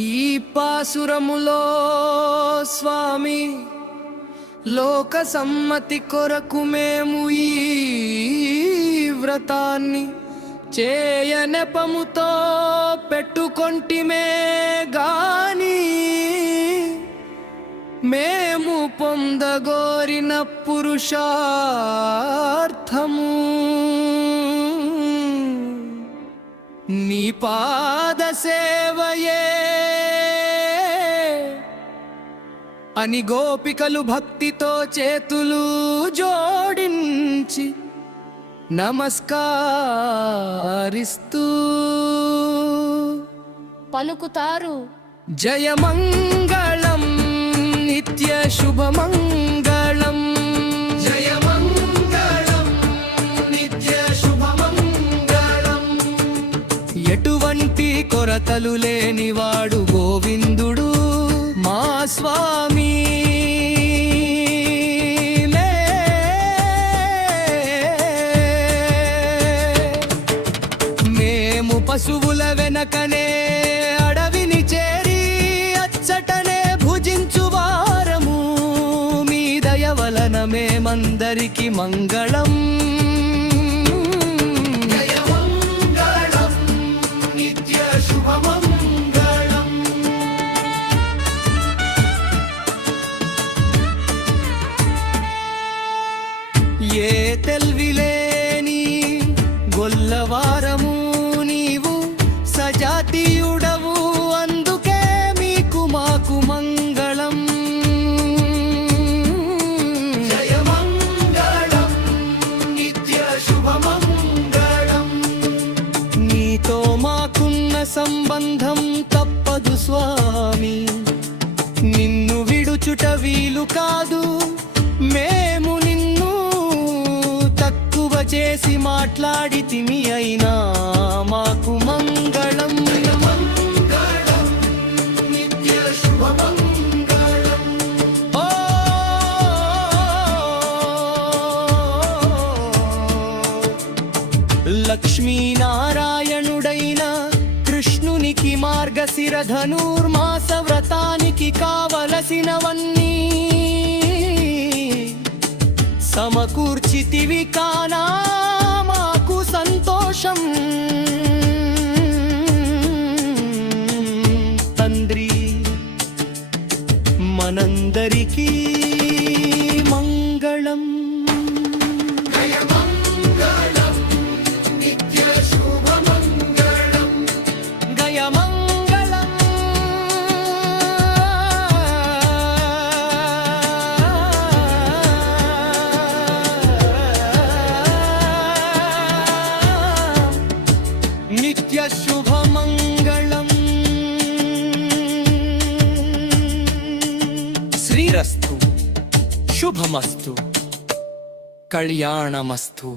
ఈ పాసురములో స్వామి లోక సమ్మతి కొరకు మేము ఈ వ్రతాన్ని చేయనెపముతో పెట్టుకొంటిమే గాని మేము పొందగోరిన పురుషార్థము నీ పాద సేవయే అని గోపికలు భక్తితో చేతులు జోడించి నమస్కారిస్తూ పలుకుతారు. జయమంగళం నిత్య శుభమంగళం, జయమంగళం నిత్య శుభమంగళం. ఎటువంటి కొరతలు లేనివాడు గోవిందుడు మా స్వామి. మేము పశువుల వెనకనే అడవిని చేరి అచ్చటనే భుజించువారము. మీ దయ వలన మేమందరికి మంగళం. జయమంగళం నిత్య శుభమంగళం. ఏ తెల్విలేని గొల్లవారము నీవు సజాతీయుడవు, అందుకే మీకు మాకు మంగళం. జయమంగళం నిత్య శుభమంగళం. నీతో మాకున్న సంబంధం తప్పదు స్వామి, నిన్ను విడుచుట వీలు కాదు. మేము నిన్ను తక్కువ చేసి మాట్లాడితిమి, అయినా మాకు మంగళం. జయమంగళం నిత్య శుభమంగళం. ఓ లక్ష్మీనారాయణుడైన కృష్ణునికి మార్గశిర ధనుర్మాస వ్రతానికి కావలసినవన్నీ సమకూర్చితివి కానా మాకు సంతోషం. తండ్రి మనందరికీ మంగళం. జయమంగళం నిత్య శుభమంగళం, జయమంగళం. నిత్య శుభమంగళం. శ్రీరస్తు, శుభమస్తు, కళ్యాణమస్తు.